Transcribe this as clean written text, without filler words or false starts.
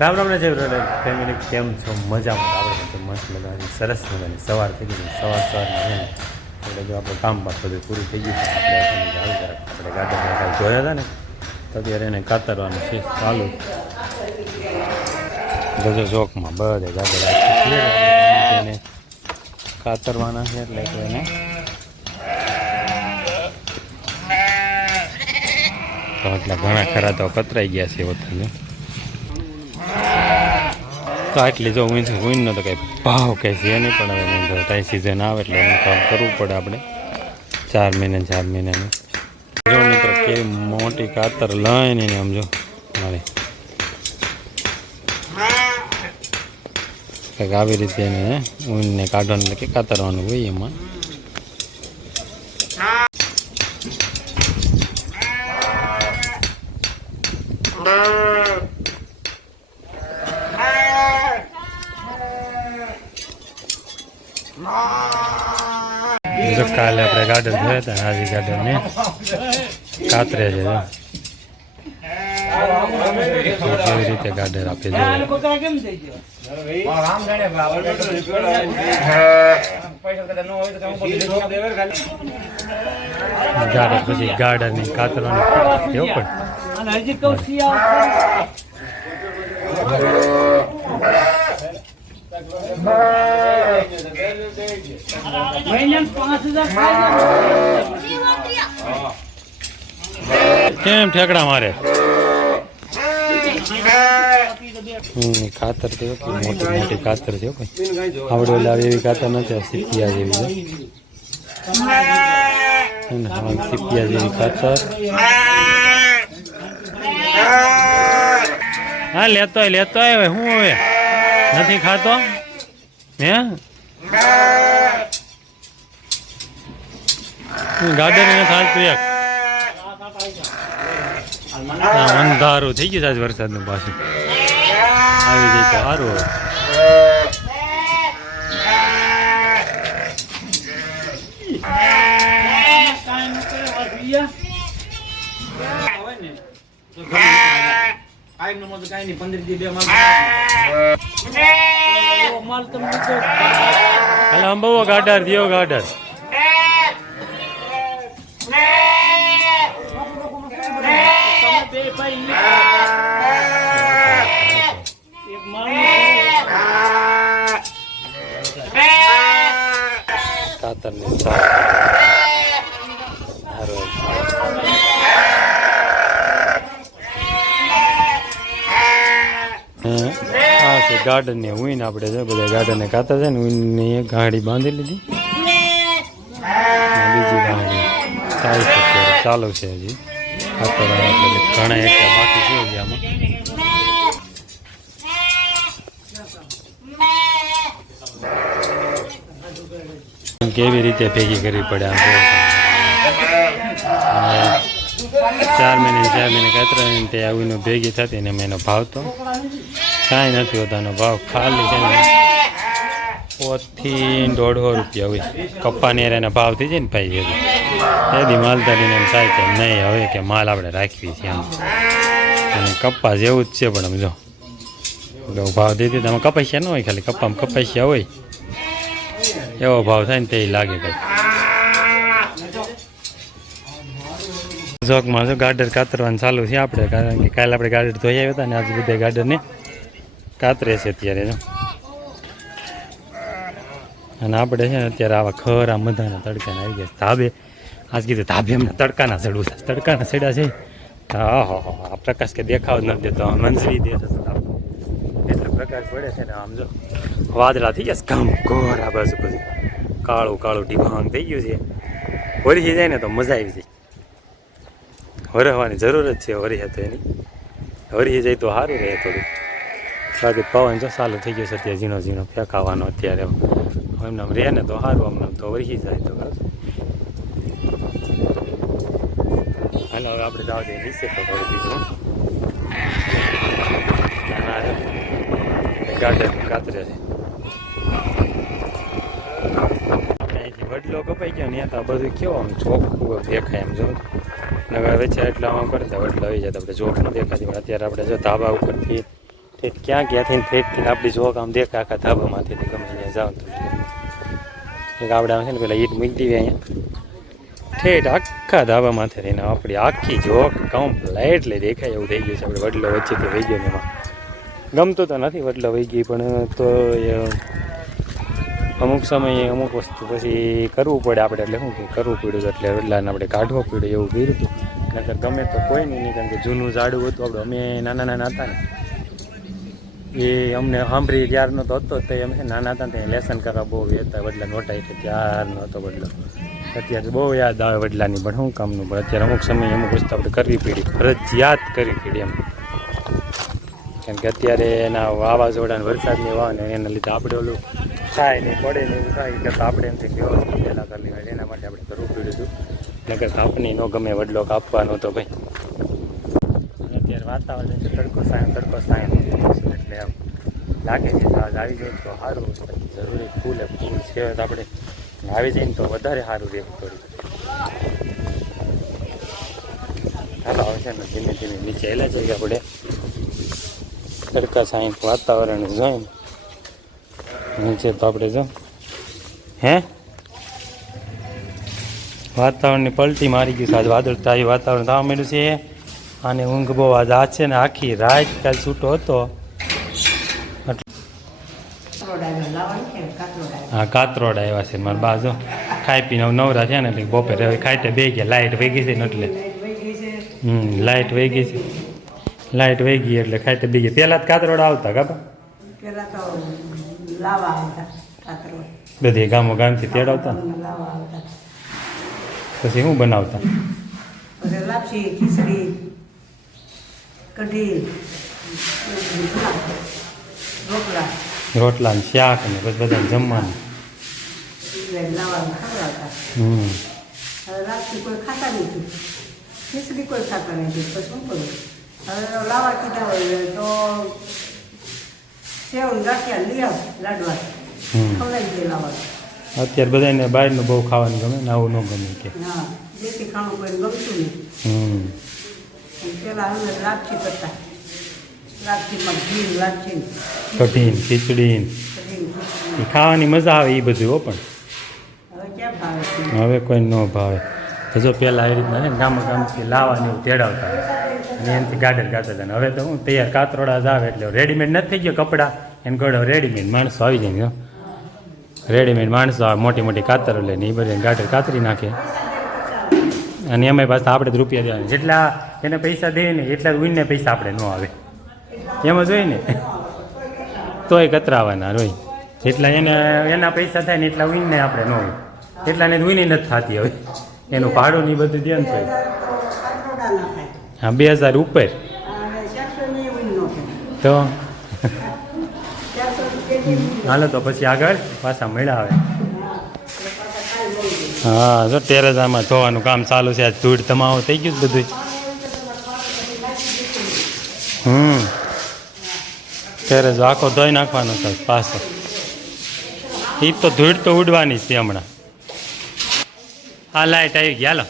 રામ રામ ને જય ફેમિલી, કેમ છો? મજામાં? આપણે તો મસ્ત મજાની સરસ મજાની સવાર થઈ ગઈ. સવારમાં છે ને એટલે જો આપણે કામ બાદ બધું પૂરું થઈ ગયું છે. આપણે ચાલુ આપણે ગાર્ડન જોયા હતા ને તો અત્યારે એને કાતરવાનું છે ચાલુ. ગજો ચોકમાં બધે ગાર્ડન એને કાતરવાના છે એટલે તો એને તો એટલે ઘણા ખરા તો કતરાઈ ગયા છે વખતે. તો આટલી જો ઊંનો તો કંઈ ભાવ કંઈ છે નહીં, પણ હવે ટાઈ સિઝન આવે એટલે એનું કામ કરવું પડે આપણે 4 મહિનાનું. જો મિત્રો કેવી મોટી કાતર લઈને આમ જો મારે કંઈક આવી રીતે એને ઊનને કાઢવાનું એટલે કે કાતરવાનું હોય એમાં. જો કાલે આપણે ગાર્ડન જોયા હતા, આજે ગાર્ડન ને કાતરે છે. કેવી રીતે ગાર્ડન આપે છે ગાર્ડન, પછી ગાર્ડન ની કાતરવાની કેવું પણ કેમ ઠેકડા મારે ખાતર તો મોટી મોટી ખાતર છે. આવડે લાવે એવી ખાતર નથી, સીપિયા જેવી છે. સીપિયા જેવી ખાતર. હા લેતો હવે શું હવે નથી ખાતો હે ગાર્ડન ને ચાલતું એક અંધારું થઈ ગયું આજ વરસાદનું પાછું આવી જાય તો સારું. અંબો ગાર્ડર દિયો ગાર્ડર કાતર ને ગાર્ડન ને ઊન આપણે છે બધા ગાર્ડન ને કાતર છે ને ઊન ની એક ગાડી બાંધી લીધી, બીજી ગાડી ચાલુ છે હજી કાતર ઘણા એક બાકી છે હજી આમાં. કેવી રીતે ભેગી કરવી પડે આમ 4 મહિને કાતરા તે આવીને ભેગી થતી ને એનો ભાવ તો કાંઈ નથી હોતો. એનો ભાવ ખાલી છે ને 100 થી 150 રૂપિયા હોય. કપ્પાની એના ભાવ થઈ જાય ને ભાઈ એથી માલધારીને એમ થાય કે નહીં હવે કે માલ આપણે રાખવી છે એમ. અને કપ્પા જેવું જ છે પણ આમ જો ભાવ દીધી તમે કપાસિયા ન હોય, ખાલી કપ્પામાં કપાસિયા હોય એવો ભાવ થાય ને તે લાગે કંઈક. ચોકમાં જો ગાર્ડર કાતરવાનું ચાલુ છે આપણે, કારણ કે કાલે આપણે ગાર્ડર ધોઈ આવ્યા હતા ને આજે બધા ગાર્ડરને કાતરે છે અત્યારે જો. અને આપણે છે ને અત્યારે આવા ખરા મધાના તડકાના આવી ગયા ધાબે. આજ કીધું ધાબે એમને તડકાના ચડવું છે, તડકાના ચડ્યા છે. હા આ પ્રકાશ કે દેખાવ જ નથી દેતો, મંજરી દે એટલો પ્રકાશ પડે છે ને. આમ જો વાદળા થઈ ગયા કામ ઘોર આ બાજુ બધું કાળું કાળું ઢીભાંગ થઈ ગયું છે. વળી જાય ને તો મજા આવી જાય. વરહવાની જરૂર જ છે વરી તો એની, વરી જાય તો સારું રહે થોડું. બાકી પવન જો ચાલુ થઈ ગયો છે અત્યારે ઝીણો ઝીણો ફેંકાવાનો. અત્યારે એમને આમ રહે ને તો સારું, અમને તો વરી જાય તો હાલો. હવે આપણે જવા દઈએ નીચે તો કરી દીધું ગાર્ડન કાતરે છે. આપણે અહીંથી વડલો કપાઈ ગયો ને તો બધું કેવો આમ ચોખ્ખું દેખાય એમ જો. નગર વચ્ચે એટલા આમ કરતા વડલો આવી જાય તો આપણે જોખ ન દેખાતી. પણ અત્યારે આપણે જો ધાબા ઉપરથી ઠેઠ ક્યાં ક્યાંથી ઠેઠથી આપણી જોક આમ દેખા આખા ધાબામાંથી ગમે અહીંયા જાઓ તો એક આપણે આવે છે ને પેલા ઈટ મૂકી દેવી અહીંયા ઠેઠ આખા ધાબામાંથી રહીને આપણી આખી જોક કમ્પ્લેટલી દેખાય એવું થઈ ગયું છે. આપણે વડલો વચ્ચેથી વહી ગયો ને એમાં ગમતું તો નથી વડલો વહી ગઈ પણ તો અમુક સમયે અમુક વસ્તુ પછી કરવું પડે આપણે એટલે શું કે કરવું પડ્યું એટલે વડલાને આપણે કાઢવો પડ્યું એવું કર્યું હતું. નહીંતર ગમે તો કોઈ નહીં કારણ કે જૂનું ઝાડું હતું આપણે અમે નાના નાના હતા ને એ અમને સાંભળી ત્યારનો તો હતો તો અમે નાના હતા ને ત્યાં લેસન કરવા બહુ હતા વડલા નોટા એટલે ત્યારનો હતો વડલો. અત્યારે બહુ યાદ આવે વડલાની પણ શું કામનું પણ અત્યારે અમુક સમયે અમુક વસ્તુ આપણે કરવી પડી ફરજિયાત કરવી પડી એમ કારણ કે અત્યારે એના વાવાઝોડા વરસાદની વાવ ને એના લીધે આપણે ઓલું થાય નહીં પડે ને એવું થાય કરતાં આપણે એમથી વ્યવસ્થા પહેલાં કરી લેવાય એના માટે આપણે કરવું પડ્યું હતું નકર કાપની ન ગમે વડલો કાપવાનો તો ભાઈ. અત્યારે વાતાવરણ છે તડકો સાયન એટલે આમ લાગે છે સાજ આવી જાય તો સારું જરૂરી ફૂલ છે તો આપણે આવી જાય ને તો વધારે સારું રહેવું થોડી. હાલો આવશે ને ધીમે ધીમે નીચે એલા જઈએ આપણે તડકા સાયન વાતાવરણ જોઈને નીચે તો આપણે જો હે વાતાવરણની પલટી મારી ગયું આજ વાદળ તારી વાતાવરણ થવા માંડ્યું છે અને ઊંઘ બહુ આજ આ છે ને આખી રાત કાલ છૂટો હતો. હા કાતરોડ આવ્યા છે મારા બાજુ ખાઈ પીને નવરા થયા ને એટલે બપોરે હવે ખાઈ બે ગયા લાઇટ વહી ગઈ છે ને એટલે લાઇટ વહી ગઈ છે લાઇટ વહી ગઈ એટલે ખાઈ બે ગયા. પહેલાં જ કાતરોડ આવતા કાપા બધી ગામો ગામથી તેડાવતા ને પછી શું બનાવતા લાપસી ખીચડી કઢી રોટલા ને શાક ને પછી બધાને જમવાનું લાપસી કોઈ ખાતા નથી ખીચડી કોઈ ખાતા નથી પછી શું કરું હવે લાવા કીધા હોય તો સેવ ગાંઠિયા લઈ આવ લાડવા ખવડાવી દે લાવા. અત્યારે બધાને બહારનું બહુ ખાવાનું ગમે ને આવું ન ગમે કે હા દેશી ખાણું કોઈ ગમતું નહીં. પેલા અમે લાપસી કરતા લાપસીમાં ઘી લાપસી કઢી ખીચડી એ ખાવાની મજા આવે એ બધું હો પણ હવે ક્યાં ભાવે છે હવે કોઈ ન ભાવે તો જો પહેલાં આવી રીતના ને ગામથી લાવવાની એવું તેડાવતા અને એનાથી ગાડર ગાતા હતા. હવે તો હું તૈયાર કાતરોડા જ આવે એટલે રેડીમેડ નથી થઈ ગયો કપડાં એને ગળો રેડીમેડ માણસો આવી જાય રેડીમેડ માણસો આવે મોટી મોટી કાતરો લઈને એ બધી ગાડર કાતરી નાખે અને એમાંય પાછા આપણે જ રૂપિયા દેવાના જેટલા એને પૈસા દે ને એટલા જ ઉઈને પૈસા આપણે ન આવે એમ જ હોય ને તોય કતરાવાના રોય જેટલા એના પૈસા થાય ને એટલા ઉઈને આપણે ન હોય એટલાને ઉઈને નથી થતી હવે એનું ભાડું ને એ બધું દે ને હા 2000 ઉપર તો હાલો તો પછી આગળ પાછા મળ્યા આવે. હા જો ટેરેસામાં ધોવાનું કામ ચાલુ છે આજ ધૂળ તમાવું થઈ ગયું બધું ટેરેસ આખો ધોઈ નાખવાનો છે પાછો એ તો ધૂળ તો ઉડવાની છે હમણાં. આ લાઈટ આવી ગઈ હાલો